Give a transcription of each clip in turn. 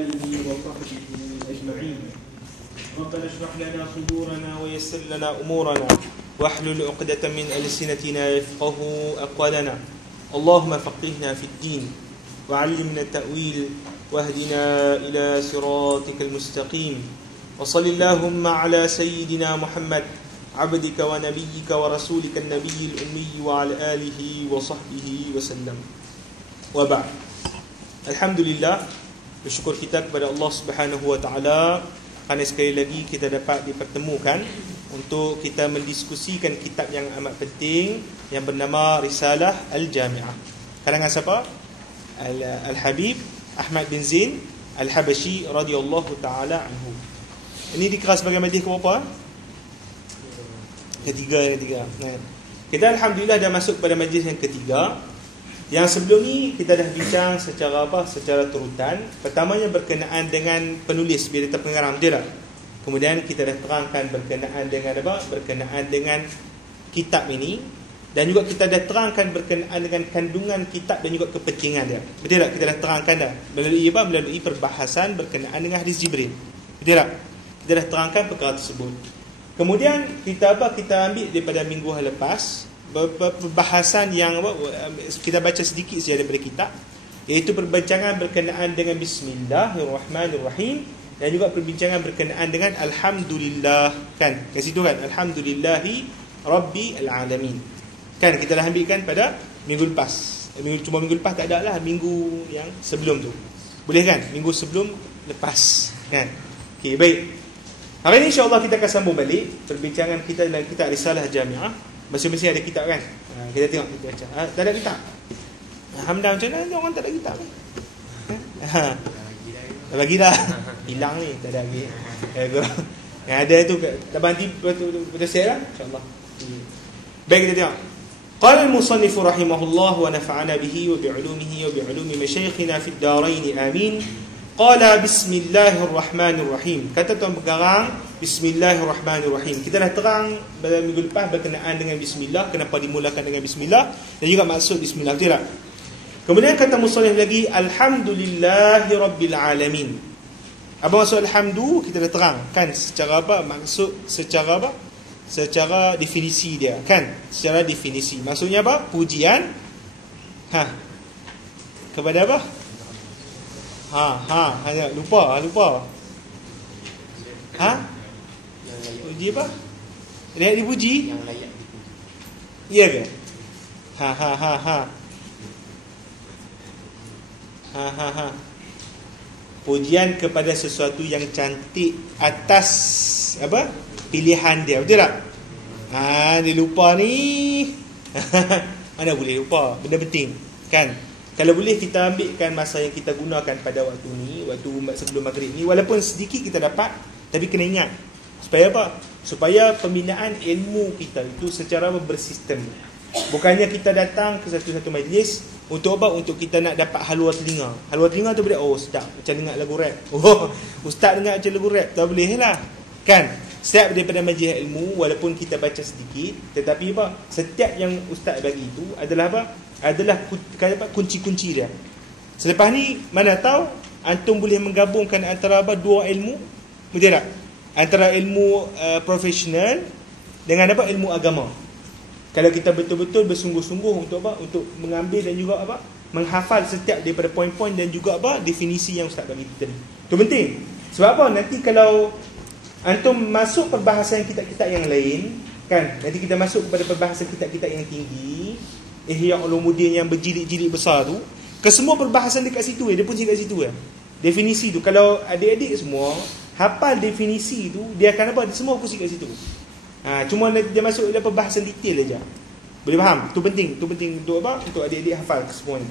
وصحبه أجمعين. ربنا اشرح لنا صدورنا ويسر لنا أمورنا واحلل عقدة من ألسنتنا يفقهوا أقوالنا. اللهم فقهنا في الدين وعلمنا التأويل واهدنا إلى صراطك المستقيم. وصل اللهم على سيدنا محمد عبدك ونبيك ورسولك النبي الأمي وعلى آله وصحبه وسلم. وبعد. Alhamdulillah, bersyukur kita kepada Allah Subhanahu wa taala kerana sekali lagi kita dapat dipertemukan untuk kita mendiskusikan kitab yang amat penting yang bernama Risalah Al-Jami'ah. Karangan siapa? Al-Habib Ahmad bin Zain Al-Habashi radhiyallahu taala anhu. Ini dikira sebagai majlis ke berapa? Ketiga. Kita alhamdulillah dah masuk kepada majlis yang ketiga. Yang sebelum ni kita dah bincang secara turutan. Pertamanya berkenaan dengan penulis Bidatul Pengarang, betul tak? Kemudian kita dah terangkan berkenaan dengan berkenaan dengan kitab ini, dan juga kita dah terangkan berkenaan dengan kandungan kitab dan juga kepentingan dia. Betul tak? Kita dah terangkan dah melalui perbahasan berkenaan dengan hadis Jibril. Betul tak? Kita dah terangkan perkara tersebut. Kemudian kita ambil daripada minggu lepas perbahasan yang kita baca sedikit saja daripada kitab, iaitu perbincangan berkenaan dengan Bismillahirrahmanirrahim dan juga perbincangan berkenaan dengan Alhamdulillah, kan? Kat situ kan, Alhamdulillahi Rabbil Alamin. Kan kita dah ambilkan pada minggu lepas. Minggu lepas tak ada lah, minggu yang sebelum tu. Boleh kan? Minggu sebelum lepas, kan? Okey, baik. Hari ini insya-Allah kita akan sambung balik perbincangan kita dalam kitab Risalah Jami'ah. Masing-masing ada kitab kan? Kita tengok, kita baca. Tak ada kitab? Hamdan macam mana orang tak ada kitab kan? Tak bagi dah. Hilang ni, tak ada lagi. Yang ada tu tak berhenti betul siap lah, insya-Allah. Baik, kita tengok. Qala al-musannif rahimahullah wa nafa'ana bihi wa bi'ulumihi wa bi'ulumi masyayikhina fid darain amin. Qala bismillahirrahmanirrahim. Kata tuan pengarang, bismillahirrahmanirrahim. Kita dah terang pada minggu lepas berkenaan dengan bismillah, kenapa dimulakan dengan bismillah dan juga maksud bismillah, betul tak? Kemudian kata musannif lagi, alhamdulillahirabbil alamin. Apa maksud alhamdu? Kita dah terang kan secara maksud secara definisi dia, kan? Secara definisi. Maksudnya apa? Pujian kepada apa? Hanya lupa. Puji apa? Layak dipuji? Yang layak dipuji. Iya ke? Pujian kepada sesuatu yang cantik atas apa? Pilihan dia, betul tak? Dia lupa ni. Mana boleh lupa? Benda penting, kan? Kalau boleh kita ambilkan masa yang kita gunakan pada waktu ni, waktu sebelum maghrib ni, walaupun sedikit kita dapat, tapi kena ingat. Supaya apa? Supaya pembinaan ilmu kita itu secara bersistem. Bukannya kita datang ke satu-satu majlis untuk apa? Untuk kita nak dapat halwa telinga. Halwa telinga tu boleh, sedap, macam dengar lagu rap. Ustaz dengar macam lagu rap, tak boleh lah. Kan? Setiap daripada majlis ilmu, walaupun kita baca sedikit, tetapi apa? Setiap yang ustaz bagi itu adalah apa? Adalah kunci-kunci dia. Selepas ni mana tahu antum boleh menggabungkan antara dua ilmu, betul tak? Antara ilmu profesional dengan ilmu agama. Kalau kita betul-betul bersungguh-sungguh untuk untuk mengambil dan juga menghafal setiap daripada poin-poin dan juga definisi yang ustaz bagi kita ni. Itu penting. Sebab apa? Nanti kalau antum masuk perbahasan kitab-kitab yang lain, kan? Nanti kita masuk kepada perbahasan kitab-kitab yang tinggi, Ihya Ulumuddin yang berjilid-jilid besar tu, kesemua perbahasan dekat situ dia pun dekat situ definisi tu. Kalau adik-adik semua hafal definisi tu, dia akan dia semua pusing kat situ. Cuma dia masuk dalam perbahasan detail aja. Boleh faham? Tu penting untuk untuk adik-adik hafal semua ni.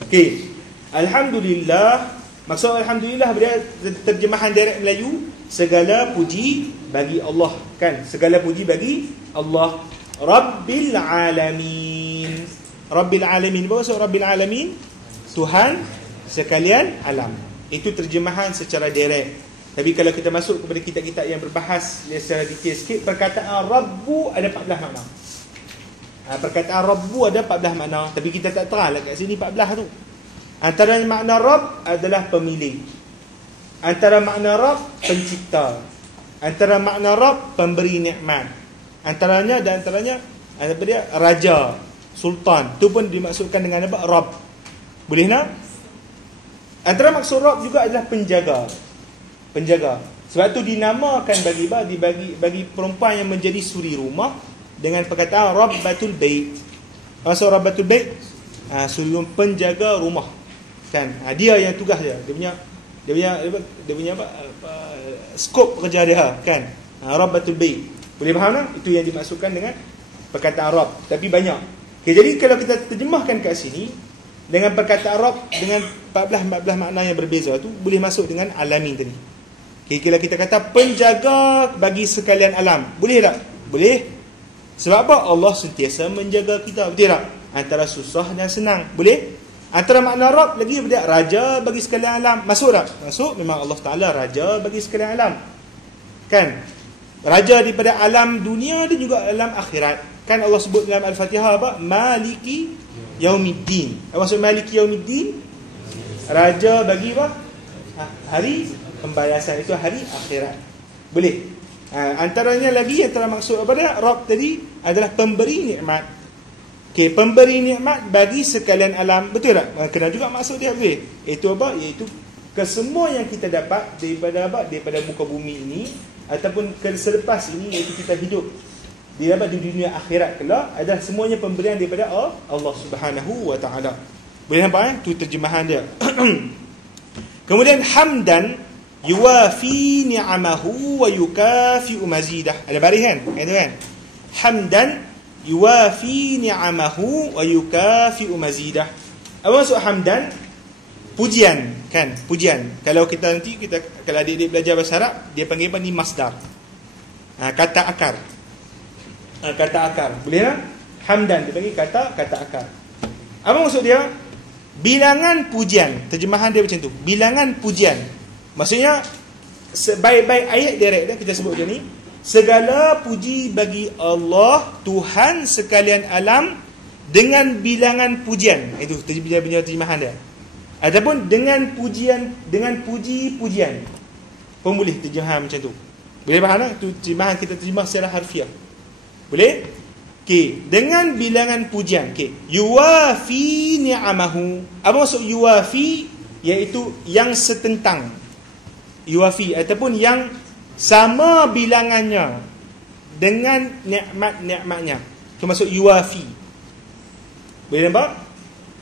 Okey. Alhamdulillah, maksud alhamdulillah dia terjemahan direct Melayu, segala puji bagi Allah, kan? Segala puji bagi Allah Rabbil Alamin. Rabbil Alamin, apa maksud Rabbil Alamin? Tuhan sekalian alam. Itu terjemahan secara direct. Tapi kalau kita masuk kepada kitab-kitab yang berbahas secara detail sikit, perkataan Rabbu ada 14 makna. Perkataan Rabbu ada 14 makna, tapi kita tak terang lah kat sini 14 tu. Antara makna Rabb adalah pemilik. Antara makna Rabb, pencipta. Antara makna Rabb, pemberi nikmat. Antaranya apa dia? Raja, sultan. Itu pun dimaksudkan dengan apa? Rabb. Boleh nak? Antara maksud Rabb juga adalah penjaga. Penjaga. Sebab tu dinamakan bagi perempuan yang menjadi suri rumah dengan perkataan Rabbatul Bait. Maksud Rabbatul Bait, suri penjaga rumah. Kan? Dia yang tugas dia. Dia punya apa? Skop kerja dia, kan? Rabbatul Bait. Boleh faham tak? Itu yang dimaksudkan dengan perkataan Rabb. Tapi banyak. Okay, jadi kalau kita terjemahkan kat sini dengan perkataan Rabb dengan 14 makna yang berbeza tu, boleh masuk dengan alamin tadi. Okay, kalau kita kata penjaga bagi sekalian alam, boleh tak? Boleh. Sebab apa? Allah sentiasa menjaga kita, betul tak? Antara susah dan senang, boleh. Antara makna Rabb lagi ada raja bagi sekalian alam, masuk tak? Masuk. Memang Allah Ta'ala raja bagi sekalian alam, kan? Raja daripada alam dunia dan juga alam akhirat. Kan Allah sebut dalam Al-Fatihah apa? Maliki Yaumiddin. Apa maksud Maliki Yaumiddin? Raja bagi apa? Hari pembalasan, itu hari akhirat. Boleh. Antaranya lagi yang telah maksud apa dia? Rabb tadi adalah pemberi nikmat. Okey, pemberi nikmat bagi sekalian alam. Betul tak? Kena juga maksud dia boleh. Itu apa? Iaitu kesemua yang kita dapat daripada apa? Daripada muka bumi ini ataupun selepas ini, iaitu kita hidup didapat di dunia akhirat kelak, adalah semuanya pemberian daripada Allah Subhanahu wa taala. Boleh nampak Itu terjemahan dia. Kemudian hamdan yuwafi ni'amahu wa yukafi'u mazidah. Ada baris kan? Itu kan? Hamdan yuwafi ni'amahu wa yukafi'u mazidah. Apa maksud hamdan? Pujian, kan? Pujian. Kalau kalau adik-adik belajar bahasa Arab, dia panggil apa ni? Masdar. Kata akar. Kata akar. Boleh tak? Hamdan dia panggil kata akar. Apa maksud dia? Bilangan pujian. Terjemahan dia macam tu. Bilangan pujian. Maksudnya sebaik-baik ayat direct dia kita sebut macam ni. Segala puji bagi Allah, Tuhan sekalian alam, dengan bilangan pujian. Itu terjemahan dia. Ataupun dengan puji-pujian. Pun boleh terjemahan macam tu. Boleh faham tak? Itu terjemahan kita terjemah secara harfiah. Boleh? Okey, dengan bilangan pujian. Okey, yuwafi ni'amahu. Apa maksud yuwafi? Iaitu yang setentang. Yuwafi ataupun yang sama bilangannya dengan nikmat-nikmatnya. Itu maksud yuwafi. Boleh nampak?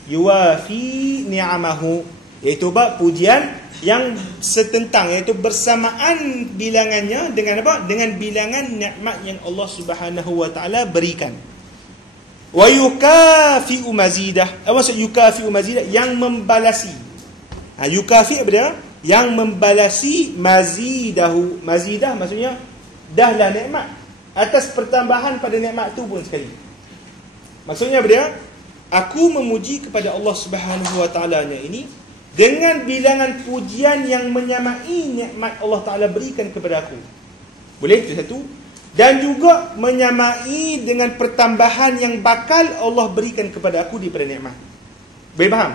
Yuwafi ni'amahu, iaitu pujian yang setentang, iaitu bersamaan bilangannya dengan apa? Dengan bilangan nikmat yang Allah Subhanahu wa taala berikan. Wa yukafi'u mazidah. Apa maksud yukafi'u mazidah? Yang membalasi. Yukafi' apa dia? Yang membalasi mazidahu. Mazidah maksudnya dahlah nikmat atas pertambahan pada nikmat tu pun sekali. Maksudnya apa dia? Aku memuji kepada Allah Subhanahu wa taala-nya ini dengan bilangan pujian yang menyamai nikmat Allah Taala berikan kepada aku. Boleh? Itu satu. Dan juga menyamai dengan pertambahan yang bakal Allah berikan kepada aku daripada nikmat. Boleh faham?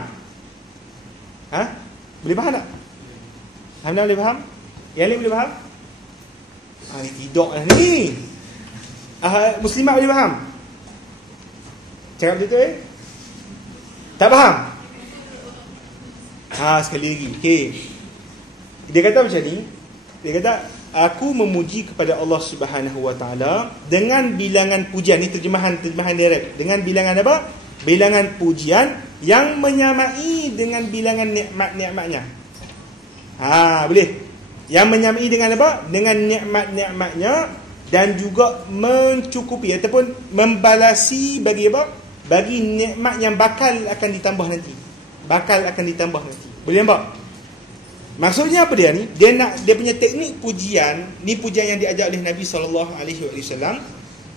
Boleh faham tak? Hamdan boleh faham? Yang lain boleh faham? Ni tidak lah ni. Muslimat boleh faham? Cakap betul tak faham? Sekali lagi. Okey. Dia kata macam ni. Dia kata, aku memuji kepada Allah Subhanahu wa taala dengan bilangan pujian. Ni terjemahan direct. Dengan bilangan apa? Bilangan pujian yang menyamai dengan bilangan nikmat-nikmatnya. Boleh. Yang menyamai dengan apa? Dengan nikmat-nikmatnya dan juga mencukupi ataupun membalasi bagi apa? Bagi nikmat yang bakal akan ditambah nanti. Boleh nampak? Maksudnya apa dia ni? Dia punya teknik pujian, ni pujian yang diajar oleh Nabi SAW.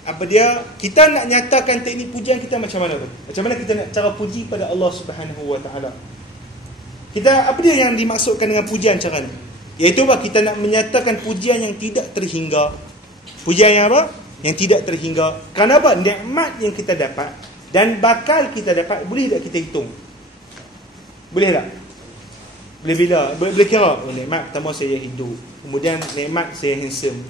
Apa dia? Kita nak nyatakan teknik pujian kita macam mana tu? Macam mana kita nak cara puji pada Allah Subhanahu wa taala? Apa dia yang dimaksudkan dengan pujian cara ni? Iaitu apa? Kita nak menyatakan pujian yang tidak terhingga. Pujian yang apa? Yang tidak terhingga. Kenapa? Nikmat yang kita dapat dan bakal kita dapat, boleh tak kita hitung? Boleh tak? Boleh kira. Nikmat pertama saya hidup. Kemudian nikmat saya handsome.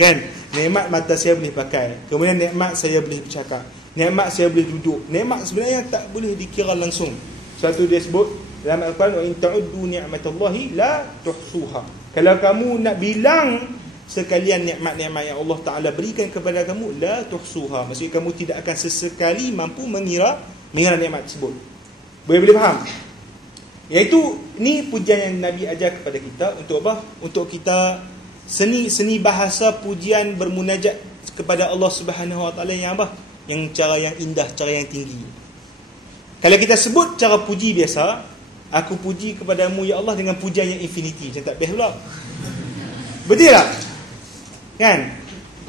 Kan? Nikmat mata saya boleh pakai. Kemudian nikmat saya boleh bercakap. Nikmat saya boleh duduk. Nikmat sebenarnya tak boleh dikira langsung. Satu dia sebut dalam Al-Quran, wa in ta'uddu ni'matallahi la tuhsuha. Kalau kamu nak bilang sekalian nikmat-nikmat yang Allah Ta'ala berikan kepada kamu, la tuhsuha. Maksudnya kamu tidak akan sesekali mampu mengira nikmat tersebut. Boleh faham? Iaitu ni pujian yang Nabi ajar kepada kita untuk apa? Untuk kita seni bahasa pujian bermunajat kepada Allah Subhanahu Wa Taala yang apa? Yang cara yang indah, cara yang tinggi. Kalau kita sebut cara puji biasa, aku puji kepadamu ya Allah dengan pujian yang infinity, macam tak best pula. Betul tak? Kan?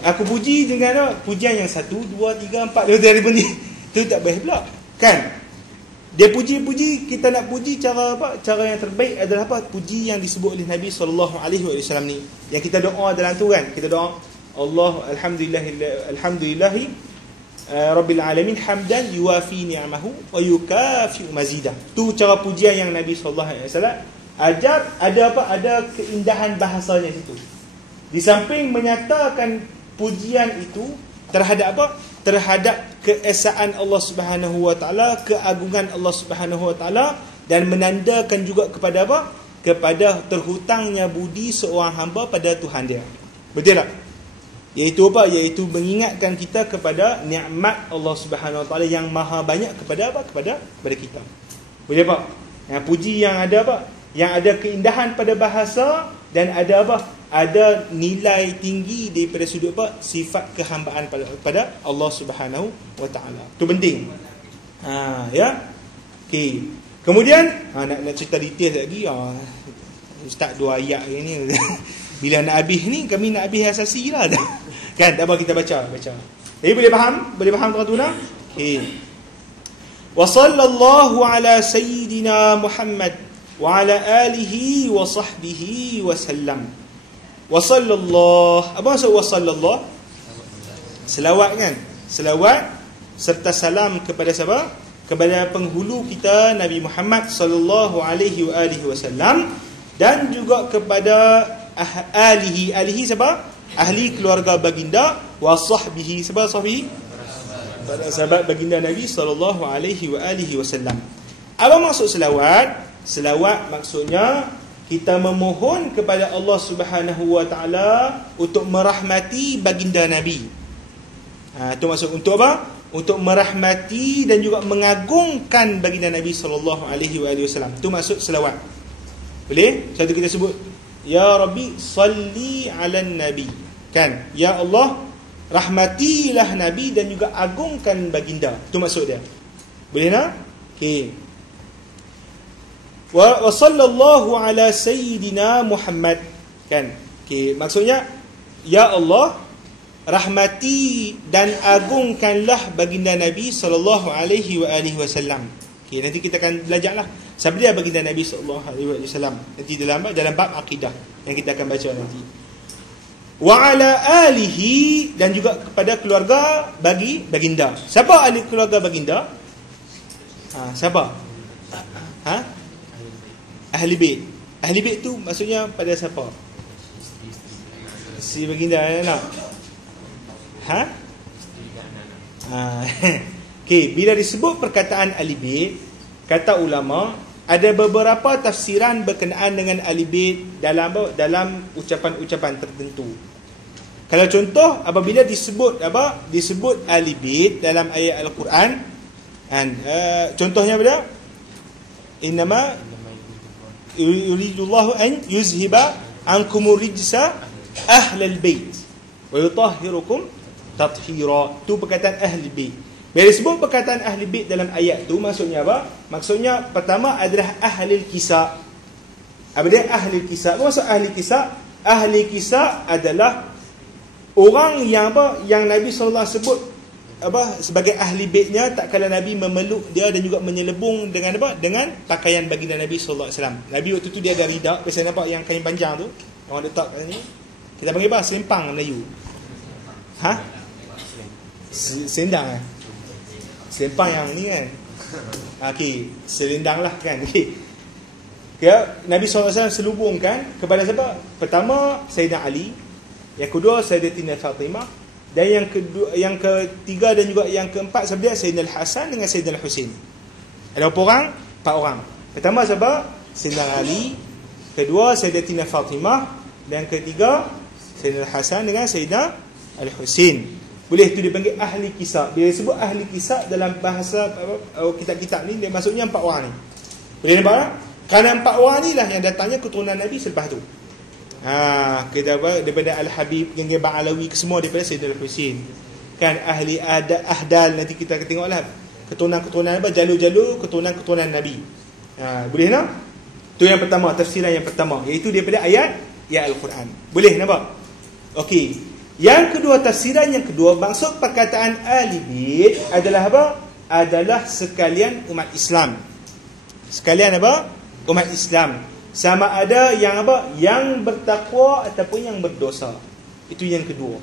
Aku puji dengan pujian yang 1, 2, 3, 4 dari bunyi. Itu tak best pula. Kan? Dia puji-puji, kita nak puji cara apa? Cara yang terbaik adalah apa? Puji yang disebut oleh Nabi SAW ni. Yang kita doa dalam tu kan? Kita doa Allah alhamdulillahi rabbil alamin hamdan yuwafi ni'amahu wa yukafi'u mazidah. Tu cara pujian yang Nabi SAW ajar. Ada apa? Ada keindahan bahasanya situ. Di samping menyatakan pujian itu terhadap apa? Terhadap keesaan Allah Subhanahu Wa Taala, keagungan Allah Subhanahu Wa Taala, dan menandakan juga kepada apa? Kepada terhutangnya budi seorang hamba pada Tuhan dia. Betul tak? Iaitu apa? Iaitu mengingatkan kita kepada nikmat Allah Subhanahu Wa Taala yang maha banyak kepada apa? Kepada kita. Boleh apa? Yang puji yang ada apa? Yang ada keindahan pada bahasa dan ada apa? Ada nilai tinggi daripada sudut apa? Sifat kehambaan pada Allah Subhanahu Wa Taala. Itu penting. Ya. Okey. Kemudian nak cerita detail lagi. Ustaz 2 ayat ni. Bila nak habis ni kami nak habis asasi lah. Kan? Tak apa, kita baca. Jadi boleh faham? Boleh faham tuan-tuan? Okey. Wa sallallahu ala sayyidina Muhammad wa ala alihi wa sahbihi wa sallam. Wa sallallahu, apa maksud wa sallallahu? Selawat kan? Selawat serta salam kepada siapa? Kepada penghulu kita Nabi Muhammad sallallahu alaihi wasallam, dan juga kepada alihi. Alihi siapa? Ahli keluarga baginda. Wa sahbihi, siapa sahbihi? Para sahabat baginda Nabi sallallahu alaihi wasallam. Apa maksud selawat? Selawat maksudnya kita memohon kepada Allah Subhanahu Wa Taala untuk merahmati baginda Nabi. Itu maksud untuk apa? Untuk merahmati dan juga mengagungkan baginda Nabi sallallahu alaihi wasallam. Itu maksud selawat. Boleh? Satu kita sebut, ya Rabbi salli 'alan nabi. Kan? Ya Allah, rahmatilah Nabi dan juga agungkan baginda. Itu maksud dia. Boleh tak? Okey. Wa sallallahu ala sayyidina Muhammad. Kan? Okey, maksudnya ya Allah, rahmati dan agungkanlah baginda Nabi sallallahu alaihi wasallam. Okey, nanti kita akan belajarlah siapa dia baginda Nabi sallallahu alaihi wasallam nanti dalam bab akidah yang kita akan baca nanti. Wa ala alihi, dan juga kepada keluarga baginda. Siapa ahli keluarga baginda? Siapa? Ahli bait. Ahli bait tu maksudnya pada siapa? Si baginda anak. Okey, bila disebut perkataan ahli bait, kata ulama, ada beberapa tafsiran berkenaan dengan ahli bait dalam ucapan-ucapan tertentu. Kalau contoh, apabila disebut ahli bait dalam ayat Al-Quran, contohnya apa? Innama yuridullahu an yuzhiba ankumur rijsa ahlal bait wa yutahhirukum tathira. Tu perkataan ahli bait. Bila disebut perkataan ahli bait dalam ayat tu, maksudnya apa? Maksudnya pertama adalah ahli kisah. Apa dia ahli kisah? Apa maksud ahli kisah? Ahli kisah adalah orang yang yang Nabi SAW sebut sebagai ahli baitnya tak kala Nabi memeluk dia dan juga menyelebung dengan dengan pakaian baginda Nabi SAW. Nabi waktu tu dia ada ridak, biasa nampak yang kain panjang tu orang letak kat sini. Kita panggil apa? Selempang Melayu. Selendang. Selempang yang ni kan. Okey, selendang lah kan. Okey. Nabi SAW selubungkan kepada siapa? Pertama Sayyidina Ali, yang kedua Sayyidatina Fatimah, dan yang ketiga dan juga yang keempat sebenarnya Sayyidina Al-Hasan dengan Sayyidina Al-Husin. Ada berapa orang? 4 orang. Pertama siapa? Sayyidina Ali, kedua Sayyidatina Fatimah, dan ketiga Sayyidina Al-Hasan dengan Sayyidina Al-Husin. Boleh tu dipanggil ahli kisah. Bila disebut ahli kisah dalam bahasa kitab-kitab ni, dia maksudnya 4 orang ni. Boleh nampak tak? Kerana 4 orang ni lah yang datangnya keturunan Nabi selepas tu. Kita daripada Al-Habib, geng-geng Ba'alawi, semua daripada Sayyidina Al-Husin. Kan ahli ahdal, nanti kita akan tengoklah keturunan-keturunan apa, jalur-jalur keturunan Nabi. Boleh tak? Tu yang pertama, tafsiran yang pertama, iaitu daripada ayat Al-Quran. Boleh nampak? Okey. Yang kedua, tafsiran yang kedua, maksud perkataan ahli bait adalah apa? Adalah sekalian umat Islam. Sekalian apa? Umat Islam. Sama ada yang apa? Yang bertakwa ataupun yang berdosa. Itu yang kedua.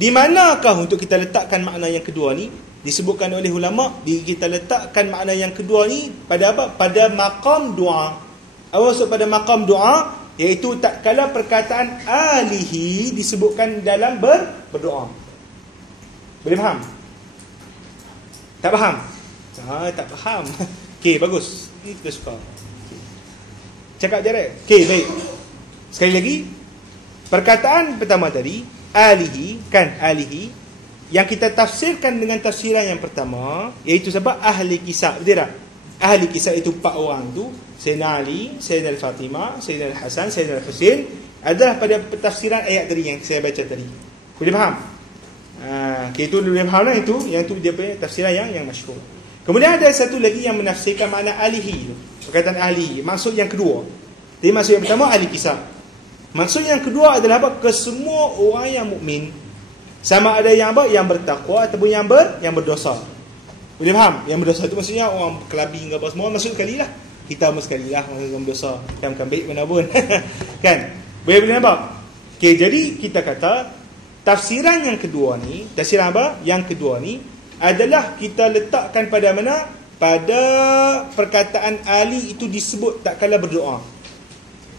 Di manakah untuk kita letakkan makna yang kedua ni? Disebutkan oleh ulama, kita letakkan makna yang kedua ni pada apa? Pada maqam doa. Apa maksud pada maqam doa? Iaitu tak kala perkataan alihi disebutkan dalam berdoa. Boleh faham? Tak faham? Tak faham. Okey, bagus. Ini kita suka. Cakap jarak. Okey, baik. Sekali lagi, perkataan pertama tadi, alihi, kan alihi, yang kita tafsirkan dengan tafsiran yang pertama, iaitu sebab ahli kisah, betul tak? Ahli kisah itu 4 orang tu, Sayyidina Ali, Sayyidina Al-Fatimah, Sayyidina Al-Hasan, Sayyidina Al-Husin, adalah pada tafsiran ayat tadi yang saya baca tadi. Boleh faham? Okay, itu boleh faham lah itu. Yang tu dia punya tafsiran yang masyhur. Kemudian ada satu lagi yang menafsirkan makna alihi tu. Perkataan ahli, maksud yang kedua. Jadi maksud yang pertama ahli kisah. Maksud yang kedua adalah apa? Kesemua orang yang mukmin. Sama ada yang apa? Yang bertakwa ataupun yang berdosa. Boleh faham? Yang berdosa itu maksudnya orang kelabing ke apa semua, maksud sekali lah. Kita pun sekali lah orang berdosa. Bukan baik mana pun. Kan? Boleh nampak? Okay, jadi kita kata tafsiran yang kedua ni, tafsiran apa? Yang kedua ni adalah kita letakkan pada mana? Pada perkataan Ali itu disebut tak kala berdoa.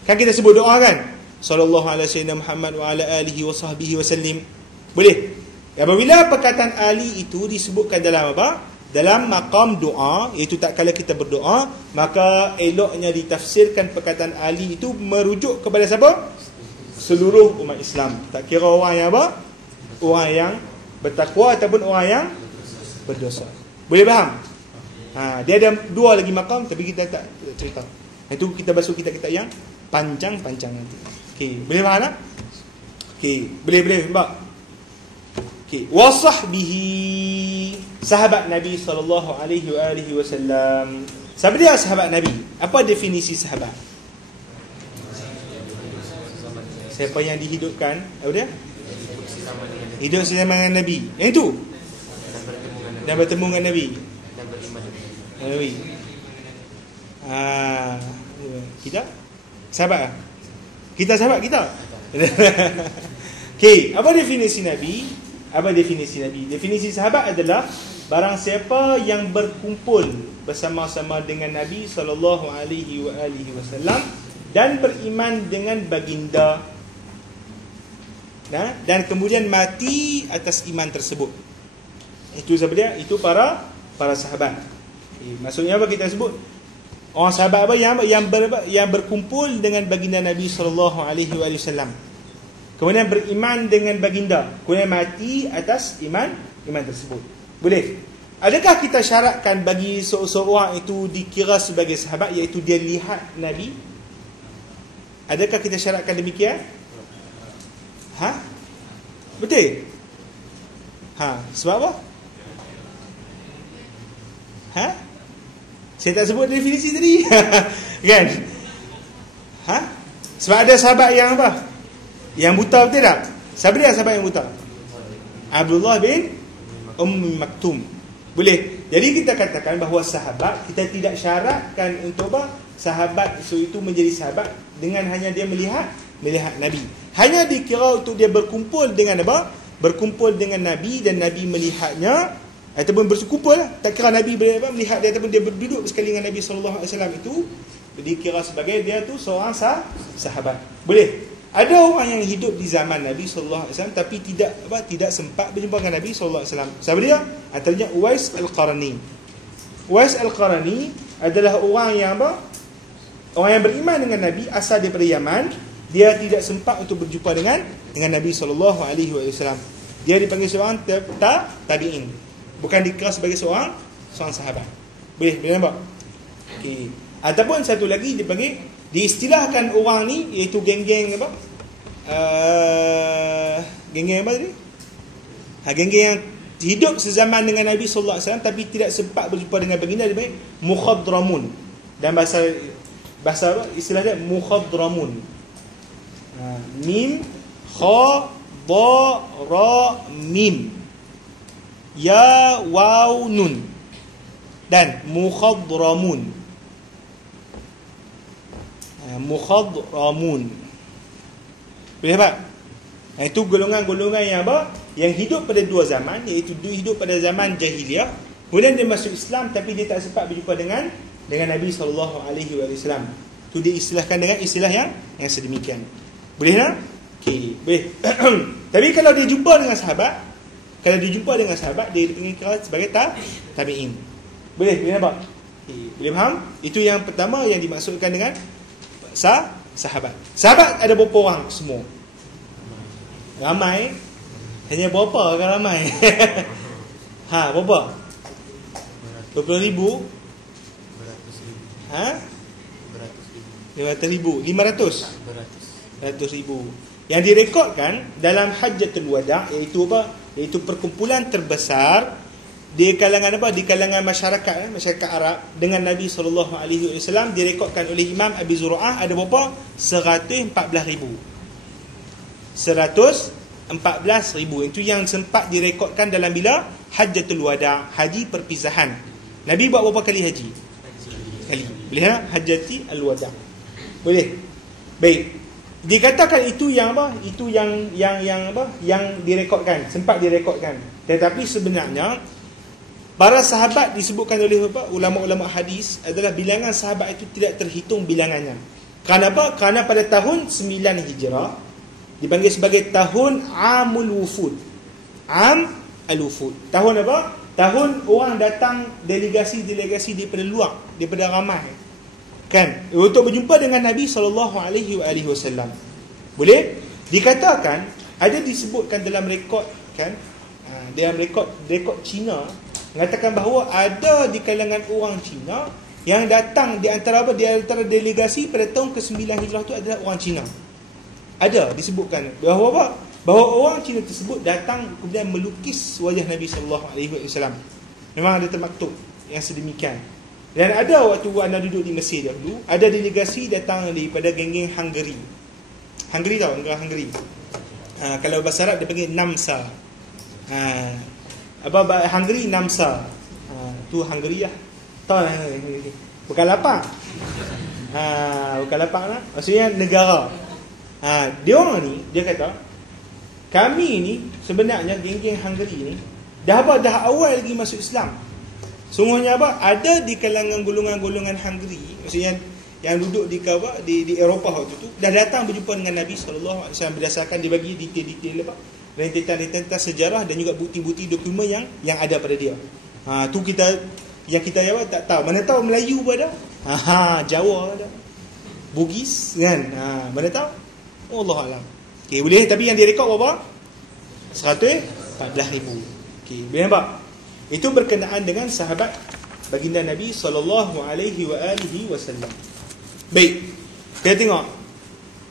Kan kita sebut doa kan? Sallallahu alaihi wasallam Muhammad wa ala alihi wa sahbihi wasallim. Boleh? Apabila perkataan Ali itu disebutkan dalam apa? Dalam maqam doa, iaitu tak kala kita berdoa, maka eloknya ditafsirkan perkataan Ali itu merujuk kepada siapa? Seluruh umat Islam. Tak kira orang yang apa? Orang yang bertakwa ataupun orang yang berdosa. Boleh faham? Dia ada 2 lagi maqam, tapi kita tak cerita. Itu kita basuh kitab-kitab yang panjang-panjang nanti. Okey, boleh faham tak? Okey, boleh nampak? Okey, wa sahbihi, sahabat Nabi sallallahu alaihi wasallam. Siapa dia sahabat Nabi? Apa definisi sahabat? Siapa yang dihidupkan? Apa dia? Hidup bersama dengan Nabi. Yang itu? Dan bertemu dengan Nabi. Nabi. Kita sahabat ah? Kita sahabat kita. Okey, apa definisi Nabi? Apa definisi Nabi? Definisi sahabat adalah barang siapa yang berkumpul bersama-sama dengan Nabi sallallahu alaihi wasallam dan beriman dengan baginda, dan kemudian mati atas iman tersebut. Itu siapa dia? Itu para sahabat. Maksudnya apa kita sebut? Orang sahabat apa yang berkumpul dengan baginda Nabi sallallahu alaihi wasallam. Kemudian beriman dengan baginda, kemudian mati atas iman tersebut. Boleh? Adakah kita syaratkan bagi seorang itu dikira sebagai sahabat, iaitu dia lihat Nabi? Adakah kita syaratkan demikian? Betul? Sebab apa? Saya tak sebut definisi tadi. Kan? Sebab ada sahabat yang apa? Yang buta, betul tak? Siapa dia sahabat yang buta? Abdullah bin Maktum. Boleh. Jadi kita katakan bahawa sahabat, kita tidak syaratkan untuk apa? Sahabat itu menjadi sahabat dengan hanya dia melihat Nabi. Hanya dikira untuk dia berkumpul dengan apa? Berkumpul dengan Nabi dan Nabi melihatnya, ataupun berkumpul lah. Tak kira Nabi melihat dia ataupun dia berduduk sekali dengan Nabi SAW itu, dikira sebagai dia tu seorang sahabat. Boleh. Ada orang yang hidup di zaman Nabi sallallahu alaihi wasallam tapi tidak sempat berjumpa dengan Nabi sallallahu alaihi wasallam. Siapa dia? Antaranya Uwais Al-Qarni. Uwais Al-Qarni adalah orang yang orang yang beriman dengan Nabi, asal daripada Yaman. Dia tidak sempat untuk berjumpa dengan Nabi sallallahu alaihi wasallam. Dia dipanggil seorang tabi'in. Bukan dikira sebagai seorang sahabat. Boleh nampak? Okey. Ataupun satu lagi dipanggil, diistilahkan orang ni iaitu geng-geng apa? Geng-geng apa tadi? Geng-geng yang hidup sezaman dengan Nabi sallallahu alaihi wasallam tapi tidak sempat berjumpa dengan baginda, dipanggil mukhadramun. Dan bahasa apa? Istilah dia mukhadramun. Mim kha dha ra mim ya waw nun dan mukhadramun. Mukhadramun. Boleh tak? Itu golongan-golongan yang yang hidup pada dua zaman, iaitu hidup pada zaman jahiliah, kemudian dia masuk Islam tapi dia tak sempat berjumpa dengan Nabi sallallahu alaihi wasallam. Tu diistilahkan dengan istilah yang sedemikian. Boleh tak? Okey, boleh. Tapi kalau dia jumpa dengan sahabat, dia dipanggil sebagai tabi'in. Boleh nampak? Okay. Boleh faham? Itu yang pertama yang dimaksudkan dengan sahabat. Sahabat ada berapa orang semua? Ramai. Hanya berapa kan ramai? Berapa? 20,000? 500,000. 100,000. Yang direkodkan dalam Hajjatul Wada' iaitu apa? Iaitu perkumpulan terbesar di kalangan apa? Di kalangan masyarakat Arab dengan Nabi sallallahu alaihi wasallam, direkodkan oleh Imam Abi Zur'ah ada berapa? 114,000. 114,000. Itu yang sempat direkodkan dalam bila Hajjatul Wada', haji perpisahan. Nabi buat berapa kali haji? Kali. Boleh tak? Hajjati al-Wada'. Boleh. Baik. Dikatakan itu yang apa? Itu yang apa? Yang direkodkan, sempat direkodkan. Tetapi sebenarnya para sahabat disebutkan oleh apa? Ulama-ulama hadis adalah bilangan sahabat itu tidak terhitung bilangannya. Kerana apa? Kerana pada tahun 9 Hijrah dipanggil sebagai tahun Amul Wufud. Am al-Wufud. Tahun apa? Tahun orang datang delegasi daripada luar, daripada ramai. Kan, untuk berjumpa dengan Nabi sallallahu alaihi wasallam. Boleh dikatakan ada disebutkan dalam rekod kan, dalam rekod Cina mengatakan bahawa ada di kalangan orang Cina yang datang di antara delegasi pada tahun ke-9 Hijrah itu adalah orang Cina. Ada disebutkan bahawa orang Cina tersebut datang kemudian melukis wajah Nabi sallallahu alaihi wasallam. Memang ada termaktub yang sedemikian. Dan ada waktu anda duduk di Mesir dahulu, ada delegasi datang daripada geng-geng Hungary. Hungary tahu? Negara Hungary. Kalau bahasa Arab dia panggil Namsa. Hungary Namsa. Tu Hungary lah. Tahu lah. Bukan lapak. Bukan lapak lah. Maksudnya negara. Dia orang ni, dia kata, kami ni sebenarnya geng-geng Hungary ni dah awal lagi masuk Islam. Sungguhnya apa? Ada di kalangan golongan-golongan Hungary, maksudnya yang duduk di Eropah waktu tu, dah datang berjumpa dengan Nabi sallallahu alaihi wasallam, berdasarkan dia bagi detail-detail apa? Rentetan sejarah dan juga bukti-bukti dokumen yang ada pada dia. Tu kita tak tahu. Mana tahu Melayu pun ada. Jawa ada. Bugis kan? Mana tahu? Wallahu alam. Okey, boleh, tapi yang direkod berapa? 114,000. Okey, boleh nampak? Itu berkenaan dengan sahabat baginda Nabi sallallahu alaihi wasallam. Baik. Kita tengok.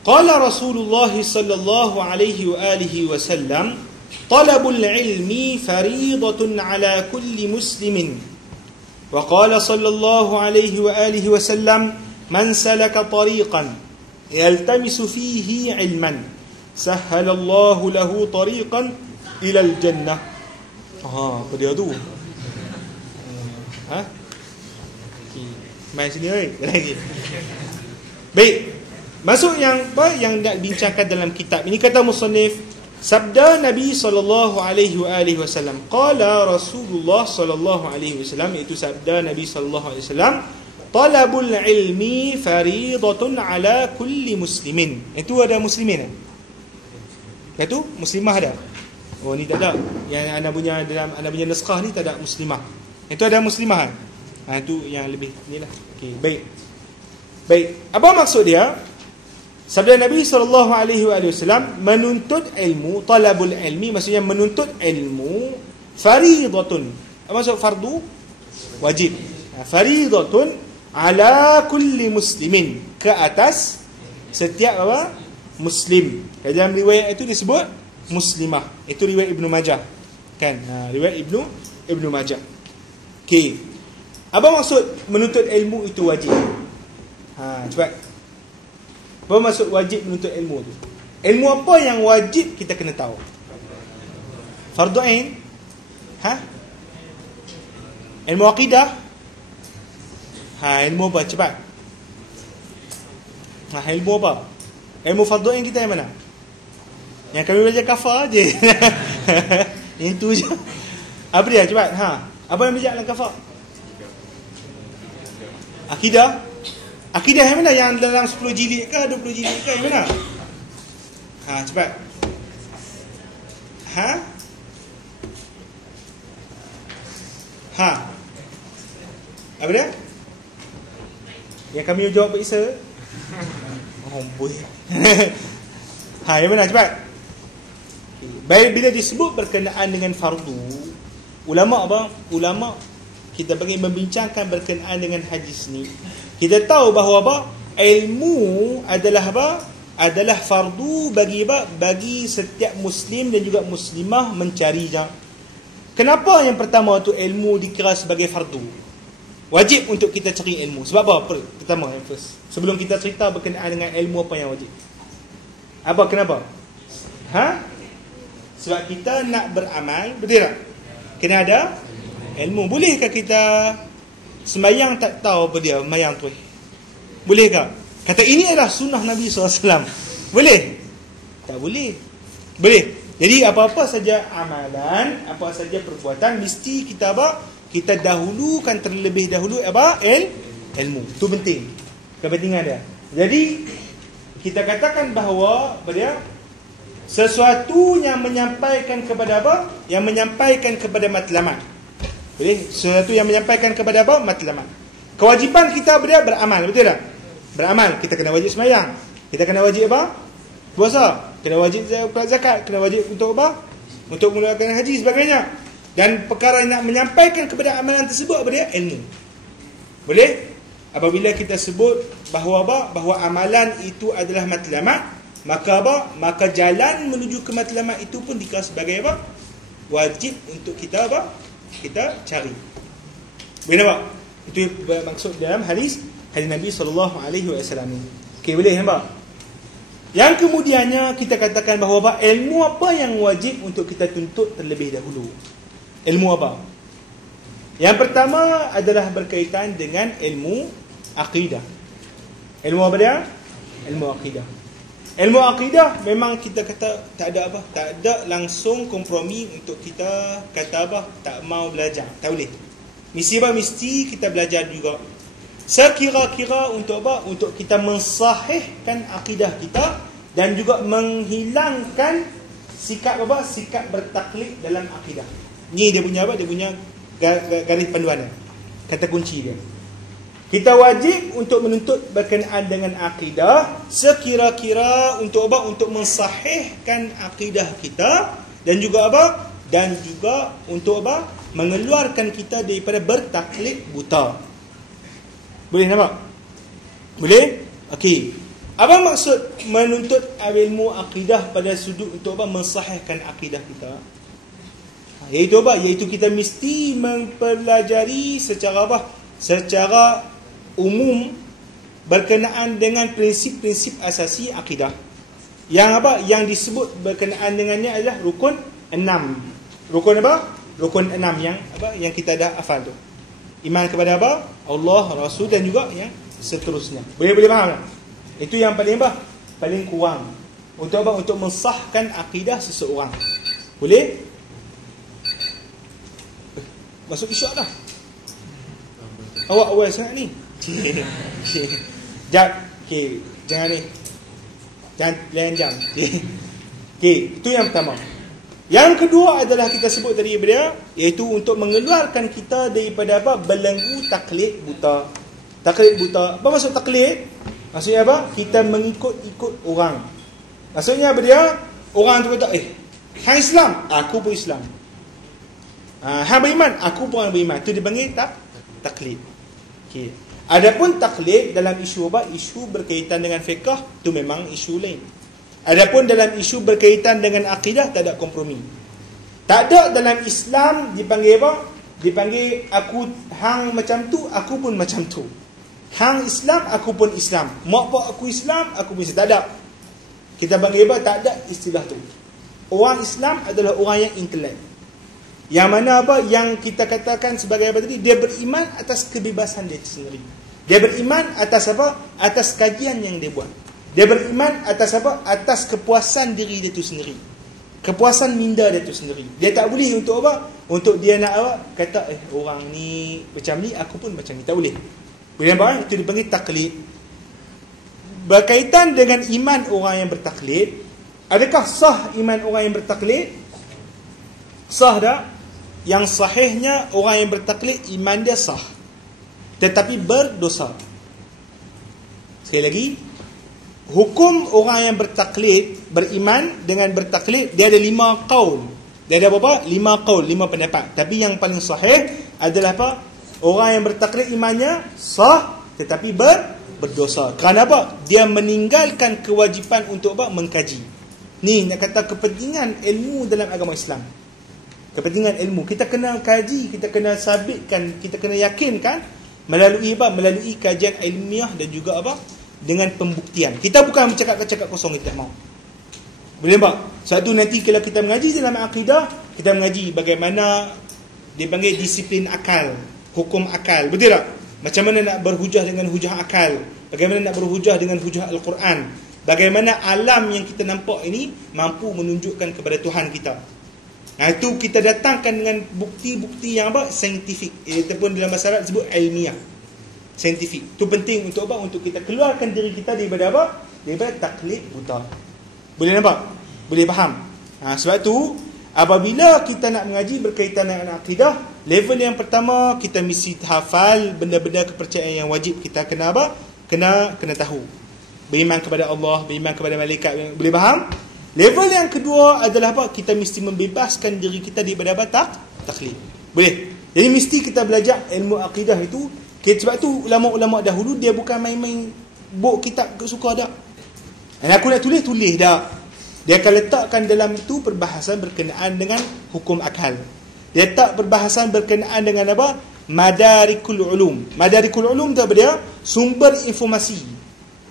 Qala Rasulullah sallallahu alaihi wasallam, talabul ilmi fariidatun ala kulli muslimin. Wa qala sallallahu alaihi wasallam, man salaka tariqan yaltamisu fihi ilman sahhalallahu lahu tariqan ila al-jannah. Apa dia tu? Main sini lagi. Baik. Masuk yang nak bincangkan dalam kitab ini, kata musannif, sabda Nabi sallallahu alaihi wasallam, qala Rasulullah sallallahu alaihi wasallam, itu sabda Nabi sallallahu alaihi wasallam, talabul ilmi faridatun ala kulli muslimin. Itu ada muslimin. Itu muslimah ada. Oh ni tak ada. Yang anda punya dalam anda punya naskah ni tak ada muslimah. Itu ada muslimah. Itu yang lebih inilah. Okey, baik. Baik. Apa maksud dia? Sabda Nabi SAW, menuntut ilmu, talabul ilmi maksudnya menuntut ilmu faridatun. Apa maksud fardu? Wajib. Faridatun ala kulli muslimin, ke atas setiap apa? Muslim. Dalam riwayat itu disebut muslimah. Itu riwayat Ibnu Majah. Kan? Riwayat Ibnu Majah. Okey. Apa maksud menuntut ilmu itu wajib? Cepat. Apa maksud wajib menuntut ilmu tu? Ilmu apa yang wajib kita kena tahu? Fardu ain? Ilmu akidah? Ilmu apa? Cepat. Ilmu apa? Ilmu fardu ain kita yang mana? Yang kami belajar kafar je. Itu je. Apa dia? Cepat. Apa yang belajar dalam kafar? Akidah. Akidah yang mana? Yang dalam 10 jilid ke 20 jilid ke yang mana? Cepat. Apa dia? Yang kami jawab Isa. Boy. Yang mana? Cepat. Bila disebut berkenaan dengan fardu, ulama apa? Ulama kita bagi membincangkan berkenaan dengan hadis ni. Kita tahu bahawa apa? Ilmu adalah apa? Adalah fardu bagi apa? Bagi setiap muslim dan juga muslimah mencari. Kenapa yang pertama tu ilmu dikira sebagai fardu? Wajib untuk kita cari ilmu. Sebab apa? Pertama, first. Sebelum kita cerita berkenaan dengan ilmu apa yang wajib. Apa? Kenapa? Sebab kita nak beramal, betul tak? Kena ada ilmu. Bolehkah kita sembahyang tak tahu apa dia sembahyang tu? Bolehkah? Kata ini adalah sunnah Nabi SAW. Boleh? Tak boleh. Boleh. Jadi apa-apa saja amalan, apa saja perbuatan, mesti kita apa? Kita dahulukan terlebih dahulu apa? Ilmu. Itu penting. Kepentingan dia. Jadi kita katakan bahawa dia sesuatu yang menyampaikan kepada apa? Yang menyampaikan kepada matlamat. Boleh? Sesuatu yang menyampaikan kepada apa? Matlamat. Kewajipan kita beramal, betul tak? Beramal. Kita kena wajib sembahyang. Kita kena wajib apa? Puasa. Kena wajib zakat. Kena wajib untuk apa? Untuk menunaikan haji sebagainya. Dan perkara yang nak menyampaikan kepada amalan tersebut apa dia? Ilmu. Boleh? Apabila kita sebut bahawa apa? Bahawa amalan itu adalah matlamat, maka apa? Maka jalan menuju ke matlamat itu pun dikira sebagai apa? Wajib untuk kita apa? Kita cari. Boleh nampak? Itu maksud dalam hadis Nabi SAW. Okey, boleh nampak? Yang kemudiannya kita katakan bahawa apa? Ilmu apa yang wajib untuk kita tuntut terlebih dahulu? Ilmu apa? Yang pertama adalah berkaitan dengan ilmu akidah. Ilmu apa dia? Ilmu akidah. Ilmu akidah memang kita kata tak ada apa? Tak ada langsung kompromi untuk kita kata apa? Tak mau belajar. Tak boleh. Mesti kita belajar juga. Sekira-kira untuk apa? Untuk kita mensahihkan akidah kita dan juga menghilangkan sikap apa? Sikap bertaklid dalam akidah. Ni dia punya apa? Dia punya garis panduan dia. Kata kunci dia. Kita wajib untuk menuntut berkenaan dengan akidah sekira-kira untuk apa? Untuk mensahihkan akidah kita dan juga apa? Dan juga untuk apa? Mengeluarkan kita daripada bertaklid buta. Boleh nampak? Boleh? Okey. Apa maksud menuntut ilmu akidah pada sudut untuk apa? Mensahihkan akidah kita. Iaitu apa? Iaitu kita mesti mempelajari secara apa? Secara umum berkenaan dengan prinsip-prinsip asasi akidah. Yang apa? Yang disebut berkenaan dengannya adalah rukun 6. Rukun apa? Rukun 6 yang apa? Yang kita dah hafal tu. Iman kepada apa? Allah, Rasul dan juga yang seterusnya. Boleh faham tak? Itu yang paling apa? Paling kurang. Untuk apa? Untuk mensahkan akidah seseorang. Boleh? Masuk isyak dah. Awak awal sangat ni. Jap. Okey, jangan ni. Jangan lain jam. Okey, itu yang pertama. Yang kedua adalah kita sebut tadi dia, iaitu untuk mengeluarkan kita daripada apa? Belenggu taklid buta. Taklid buta. Apa maksud taklid? Maksudnya apa? Kita mengikut-ikut orang. Maksudnya apa dia? Orang tu kata, hang Islam, aku pun Islam. Hang beriman, aku pun orang beriman. Itu dipanggil taklid. Okey. Adapun taklid dalam isu apa? Isu berkaitan dengan fiqh, tu memang isu lain. Adapun dalam isu berkaitan dengan akidah, tak ada kompromi. Tak ada dalam Islam dipanggil apa? Dipanggil aku hang macam tu, aku pun macam tu. Hang Islam, aku pun Islam. Mak pak aku Islam, aku pun Islam. Tak ada. Kita panggil apa? Tak ada istilah tu. Orang Islam adalah orang yang intelek. Yang mana apa? Yang kita katakan sebagai apa tadi? Dia beriman atas kebebasan dia sendiri. Dia beriman atas apa? Atas kajian yang dia buat. Dia beriman atas apa? Atas kepuasan diri dia tu sendiri. Kepuasan minda dia tu sendiri. Dia tak boleh untuk apa? Untuk dia nak apa? Kata, orang ni macam ni, aku pun macam ni. Tak boleh. Boleh nampak? Itu dipanggil taklid. Berkaitan dengan iman orang yang bertaklid, adakah sah iman orang yang bertaklid? Sah tak? Yang sahihnya orang yang bertaklid, iman dia sah, tetapi berdosa. Sekali lagi, hukum orang yang bertaklid, beriman dengan bertaklid, dia ada 5 qaul. Dia ada berapa? 5 qaul, 5 pendapat. Tapi yang paling sahih adalah apa? Orang yang bertaklid imannya sah, tetapi berdosa. Kerana apa? Dia meninggalkan kewajipan untuk apa? Mengkaji. Ni nak kata kepentingan ilmu dalam agama Islam. Kepentingan ilmu, kita kena kaji, kita kena sabitkan, kita kena yakinkan melalui apa? Melalui kajian ilmiah dan juga apa? Dengan pembuktian. Kita bukan bercakap-cakap kosong, kita tak mau. Boleh nampak? Sebab tu nanti kalau kita mengaji dalam akidah, kita mengaji bagaimana dia panggil disiplin akal, hukum akal. Betul tak? Macam mana nak berhujah dengan hujah akal, bagaimana nak berhujah dengan hujah Al-Quran, bagaimana alam yang kita nampak ini mampu menunjukkan kepada Tuhan kita. Nah, itu kita datangkan dengan bukti-bukti yang apa? Saintifik, ataupun dalam bahasa Arab disebut ilmiah. Saintifik. Itu penting untuk apa? Untuk kita keluarkan diri kita daripada apa? Daripada taklid buta. Boleh nampak? Boleh faham? Sebab tu apabila kita nak mengaji berkaitan dengan akidah, level yang pertama kita mesti hafal benda-benda kepercayaan yang wajib. Kita kena apa? Kena tahu. Beriman kepada Allah, beriman kepada malaikat. Boleh faham? Level yang kedua adalah apa? Kita mesti membebaskan diri kita daripada apa? Taklid. Boleh? Jadi mesti kita belajar ilmu akidah itu. Sebab tu ulama-ulama dahulu dia bukan main-main buku kitab suka dak. Dan aku nak tulis dak. Dia akan letakkan dalam itu perbahasan berkenaan dengan hukum akal. Dia tak perbahasan berkenaan dengan apa? Madarikul ulum. Madarikul ulum tu apa dia? Sumber informasi.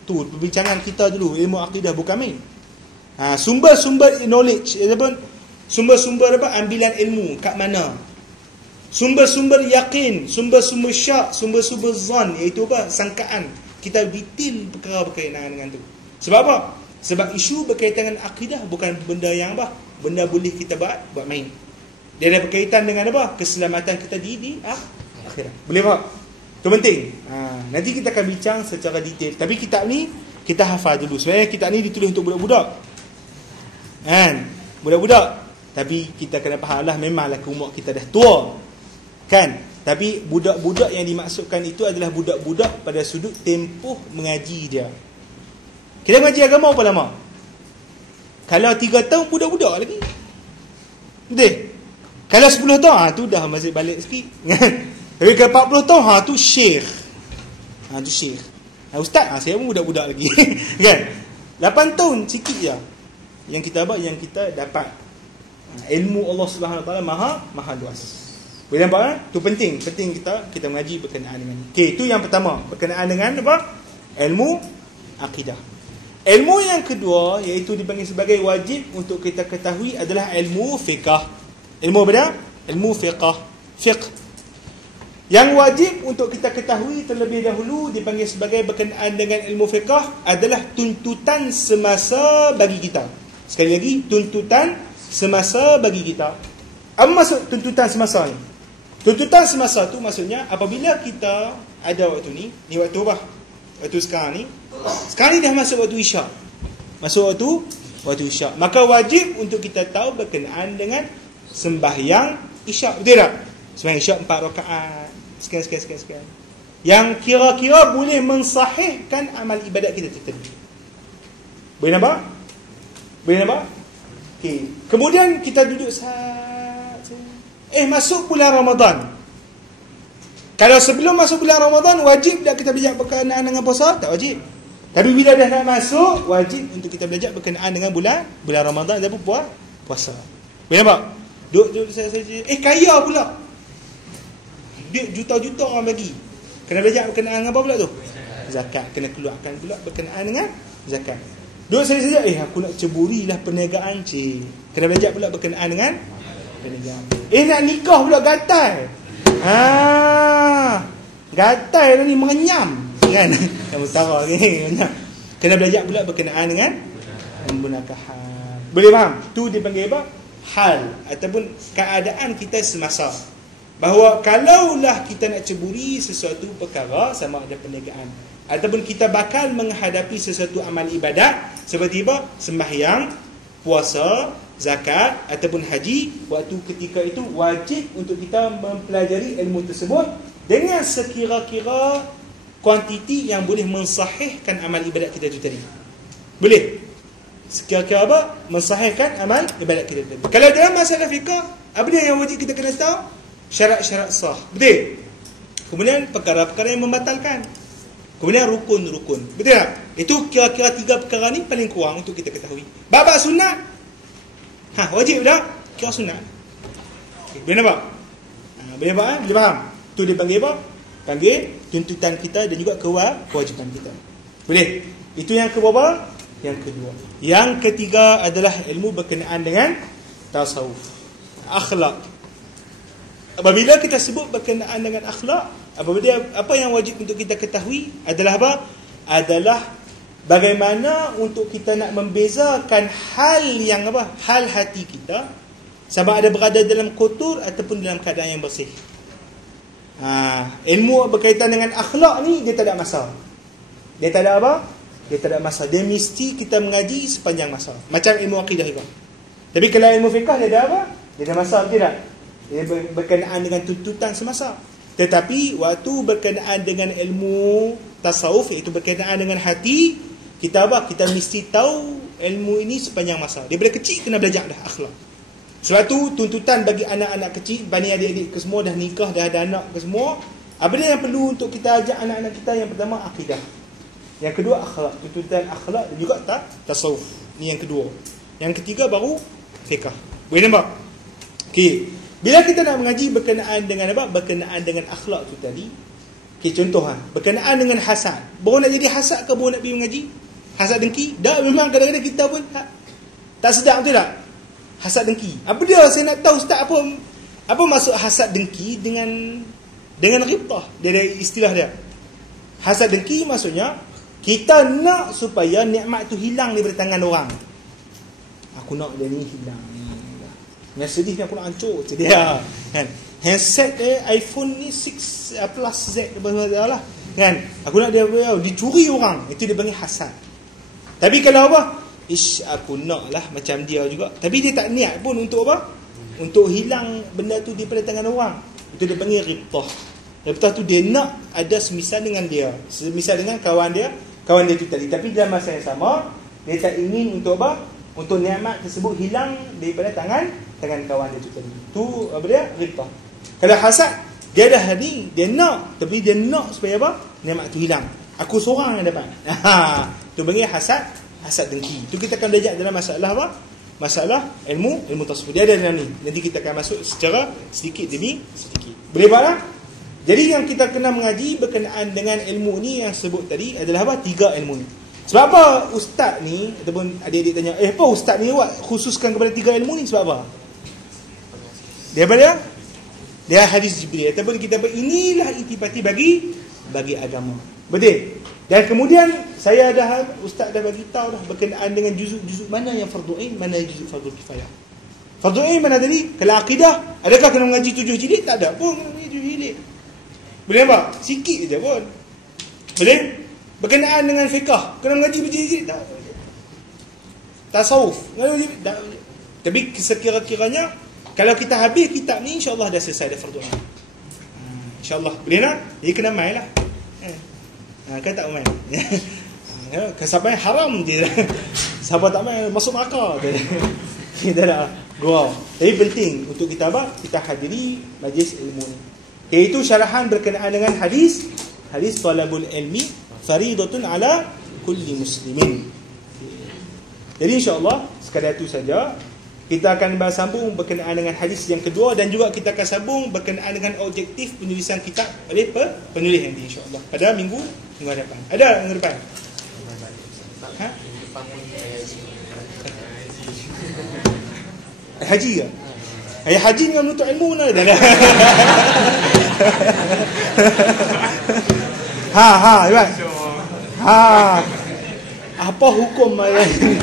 Tu perbincangan kita dulu, ilmu akidah bukan main. Sumber-sumber knowledge ataupun sumber-sumber apa? Ambilan ilmu kat mana? Sumber-sumber yakin, sumber-sumber syak, sumber-sumber zon, iaitu apa? Sangkaan. Kita detail perkara berkaitan dengan tu. Sebab apa? Sebab isu berkaitan dengan akidah bukan benda yang apa? Benda boleh kita buat main. Dia ada berkaitan dengan apa? Keselamatan kita di akhirat. Boleh tak? Itu penting. Nanti kita akan bincang secara detail. Tapi kitab ni kita hafal dulu. Sebenarnya kitab ni ditulis untuk budak-budak. Kan? Budak-budak. Tapi kita kena faham lah, memanglah umur kita dah tua. Kan? Tapi budak-budak yang dimaksudkan itu adalah budak-budak pada sudut tempoh mengaji dia. Kita mengaji agama berapa lama? Kalau 3 tahun, budak-budak lagi. Betul? Kalau 10 tahun, tu dah masih balik sikit. Tapi kalau 40 tahun, tu syekh. Tu syekh. Ustaz, saya pun budak-budak lagi. Kan? 8 tahun, sikit je. Yang kita apa? Yang kita dapat. Ilmu Allah Subhanahu Wa Taala maha luas. Boleh nampak? Itu penting kita mengaji berkenaan dengan ini. Okey, itu yang pertama, berkenaan dengan apa? Ilmu akidah. Ilmu yang kedua, iaitu dipanggil sebagai wajib untuk kita ketahui, adalah ilmu fiqh. Ilmu apa dia? Ilmu fiqh. Yang wajib untuk kita ketahui terlebih dahulu dipanggil sebagai berkenaan dengan ilmu fiqh adalah tuntutan semasa bagi kita. Sekali lagi, tuntutan semasa bagi kita. Apa maksud tuntutan semasa ni? Tuntutan semasa tu maksudnya apabila kita ada waktu ni waktu apa? Waktu sekarang ni. Sekarang ni dah masuk waktu isyak. Masuk waktu isyak. Maka wajib untuk kita tahu berkenaan dengan sembahyang isyak. Betul tak? Sembahyang isyak 4 rakaat. Sekian. Yang kira-kira boleh mensahihkan amal ibadat kita tadi. Boleh nampak? Okey. Kemudian kita duduk masuk bulan Ramadan. Kalau sebelum masuk bulan Ramadan, wajib tak kita belajar berkenaan dengan puasa? Tak wajib. Tapi bila dah nak masuk, wajib untuk kita belajar berkenaan dengan bulan Ramadan dan puasa. Boleh nampak? Duduk saja. Kaya pula. Duit juta-juta orang bagi. Kena belajar berkenaan dengan apa pula tu? Zakat. Kena keluarkan pula berkenaan dengan zakat. Duduk saja. Aku nak ceburilah perniagaan, cik. Kena belajar pula berkenaan dengan perniagaan. Nak nikah pula gatal. Gatal dah ni mengenyam. Kan? Yang utara ni. Kena belajar pula berkenaan dengan menggunakan hal. Boleh faham? Tu dipanggil apa? Hal. Ataupun keadaan kita semasa. Bahawa kalaulah kita nak ceburi sesuatu perkara sama ada perniagaan ataupun kita bakal menghadapi sesuatu amal ibadat seperti apa? Sembahyang, puasa, zakat ataupun haji, waktu ketika itu wajib untuk kita mempelajari ilmu tersebut dengan sekira-kira kuantiti yang boleh mensahihkan amal ibadat kita itu tadi. Boleh? Sekira-kira apa? Mensahihkan amal ibadat kita tadi. Kalau dalam masalah fiqh, apa dia yang wajib kita kena tahu? Syarat-syarat sah. Betul? Kemudian perkara-perkara yang membatalkan. Kemudian rukun-rukun. Betul tak? Itu kira-kira 3 perkara ni paling kurang untuk kita ketahui. Bab sunat. Wajib tak? Kira sunat. Boleh nampak? Boleh nampak? Boleh faham? Tu dia panggil apa? Panggil tuntutan kita dan juga kewajipan kita. Boleh? Itu yang keberapa? Yang kedua. Yang ketiga adalah ilmu berkenaan dengan tasawuf. Akhlak. Apabila kita sebut berkenaan dengan akhlak, apa yang wajib untuk kita ketahui adalah apa? Adalah bagaimana untuk kita nak membezakan hal yang apa? Hal hati kita sama ada berada dalam kotor ataupun dalam keadaan yang bersih. Ilmu berkaitan dengan akhlak ni dia tak ada masa. Dia tak ada apa? Dia tak ada masa. Dia mesti kita mengaji sepanjang masa. Macam ilmu akidah juga. Tapi kalau ilmu fiqh dia ada apa? Dia ada masa, betul tak? Dia berkenaan dengan tuntutan semasa. Tetapi waktu berkenaan dengan ilmu tasawuf, iaitu berkenaan dengan hati, kita apa? Kita mesti tahu ilmu ini sepanjang masa. Daripada kecil kena belajar dah akhlak. Sebab tu tuntutan bagi anak-anak kecil, bani adik-adik ke semua dah nikah, dah ada anak ke semua. Apa dia yang perlu untuk kita ajak anak-anak kita? Yang pertama akidah. Yang kedua akhlak. Tuntutan akhlak dan juga tasawuf. Ini yang kedua. Yang ketiga baru fiqh. Boleh nampak? Okey. Bila kita nak mengaji berkenaan dengan apa? Berkenaan dengan akhlak tu tadi. Okay, contoh berkenaan dengan hasad. Baru nak jadi hasad ke baru nak pergi mengaji? Hasad dengki? Dah memang kadang-kadang kita pun tak sedap, betul tak? Hasad dengki. Apa dia? Saya nak tahu Ustaz apa maksud hasad dengki dengan ghibtah. Dia ada istilah dia. Hasad dengki maksudnya kita nak supaya nikmat tu hilang daripada tangan orang. Aku nak dia ni hilang. Yang sedih ni aku nak hancur. Dia kan. Handset iPhone ni 6 Plus Z lah. Kan? Aku nak dia dicuri orang. Itu dia panggil hasad. Tapi kalau apa? Aku nak lah macam dia juga. Tapi dia tak niat pun untuk apa? Untuk hilang benda tu daripada tangan orang. Itu dia panggil ghibtah. Ghibtah tu dia nak ada semisal dengan dia. Semisal dengan kawan dia tu tadi. Tapi dalam masa yang sama, dia tak ingin untuk apa? Untuk nikmat tersebut hilang daripada tangan kawan dia tu tadi. Tu apa dia? Ghibtah. Kalau hasad, dia dah ni, dia nak, tapi dia nak supaya apa? Nikmat tu hilang. Aku seorang yang dapat. Tu panggil hasad dengki. Tu kita akan belajar dalam masalah apa? Masalah ilmu tasawuf. Dia ada dalam ni. Nanti kita akan masuk secara sedikit demi sedikit. Boleh buat tak? Jadi yang kita kena mengaji berkenaan dengan ilmu ni yang sebut tadi adalah apa? 3 ilmu ni. Sebab apa ustaz ni ataupun adik-adik tanya, apa ustaz ni buat khususkan kepada 3 ilmu ni sebab apa? Dia apa dia? Dia hadis Jibril. Ataupun kita inilah intipati bagi agama. Betul? Dan kemudian ustaz dah bagi tahu dah berkenaan dengan juzuk-juzuk mana yang fardu ain, mana yang juzuk fardu kifayah. Fardu ain mana tadi? Kalau akidah, adakah kena mengaji 7 jilid? Tak ada pun. Boleh nampak? Sikit je pun. Boleh? Berkenaan dengan fiqah, kena mengaji berjilid tak? Tasawuf, tak. Tapi sekira-kiranya kalau kita habis kitab ni, insya-Allah dah selesai dah fardu ain. InsyaAllah. Boleh tak? Jadi kena main lah. Kan tak main. Kesabaran haram je. Sabar tak main, masuk neraka. Kita dah gurau. Jadi penting untuk kita apa? Kita hadiri majlis ilmu ni. Iaitu syarahan berkenaan dengan hadis. Hadis talabul ilmi faridatun ala kulli muslimin. Jadi insyaAllah sekadar itu saja. Kita akan sambung berkenaan dengan hadis yang kedua, dan juga kita akan sambung berkenaan dengan objektif penulisan kitab oleh penulis nanti insyaAllah pada minggu depan. Ada minggu depan? Ha? Haji ke? Haji dengan menuntut ilmu lah. Iwan. Apa hukum ayat ini?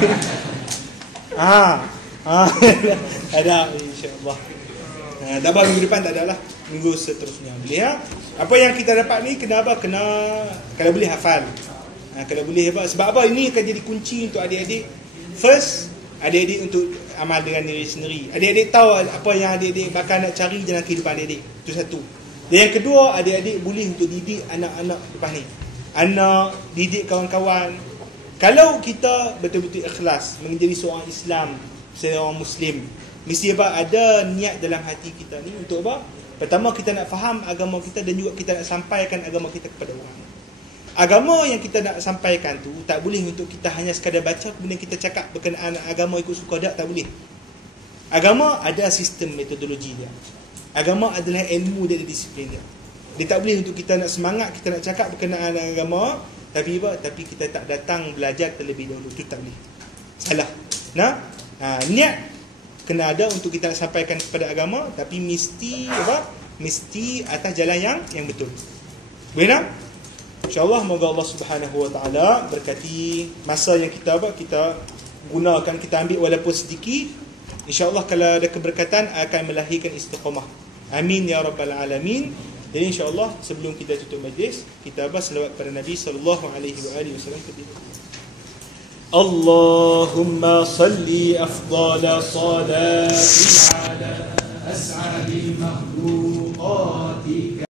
Ada insya-Allah. Tak apa, minggu depan tak ada lah. Minggu seterusnya. Boleh ya? Apa yang kita dapat ni kena apa? Kena kalau boleh hafal. Kalau boleh apa? Sebab apa ini akan jadi kunci untuk adik-adik. First, adik-adik untuk amal dengan diri sendiri. Adik-adik tahu apa yang adik-adik bakal nak cari dalam kehidupan adik-adik. Itu satu. Dan yang kedua, adik-adik boleh untuk didik anak-anak lepas ni. Anak, didik kawan-kawan. Kalau kita betul-betul ikhlas menjadi seorang Islam, seorang Muslim, mesti apa? Ada niat dalam hati kita ni untuk apa? Pertama, kita nak faham agama kita, dan juga kita nak sampaikan agama kita kepada orang. Agama yang kita nak sampaikan tu tak boleh untuk kita hanya sekadar baca kemudian kita cakap berkenaan agama ikut suka, tak boleh. Agama ada sistem metodologi dia. Agama adalah ilmu dia, disiplin dia. Dia tak boleh untuk kita nak semangat, kita nak cakap berkenaan agama, tapi apa? Tapi kita tak datang belajar terlebih dahulu. Itu tak boleh. Salah. Niat kena ada untuk kita nak sampaikan kepada agama, tapi mesti apa? Mesti atas jalan yang betul. Boleh tak? InsyaAllah moga Allah Subhanahu Wa Taala berkati masa yang kita gunakan, kita ambil walaupun sedikit. InsyaAllah kalau ada keberkatan akan melahirkan istiqamah. Amin ya rabbal alamin. Jadi insyaAllah sebelum kita tutup majlis, kita selawat pada Nabi sallallahu alaihi wasallam. Allahumma salli afdala salati ala as'adil makhluqati